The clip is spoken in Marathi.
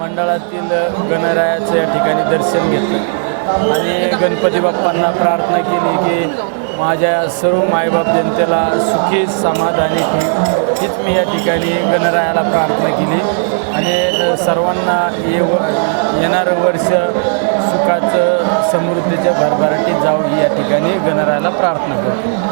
मंडळातील गणरायाचं या ठिकाणी दर्शन घेतलं आणि गणपती बाप्पांना प्रार्थना केली की माझ्या सर्व मायबाप जनतेला सुखी समाधानी ठेव. हीच मी या ठिकाणी गणरायाला प्रार्थना केली आणि सर्वांना येणारं वर्ष सुखाचं समृद्धीच्या भरभराटीत जाऊ ही या ठिकाणी गणरायाला प्रार्थना करतो.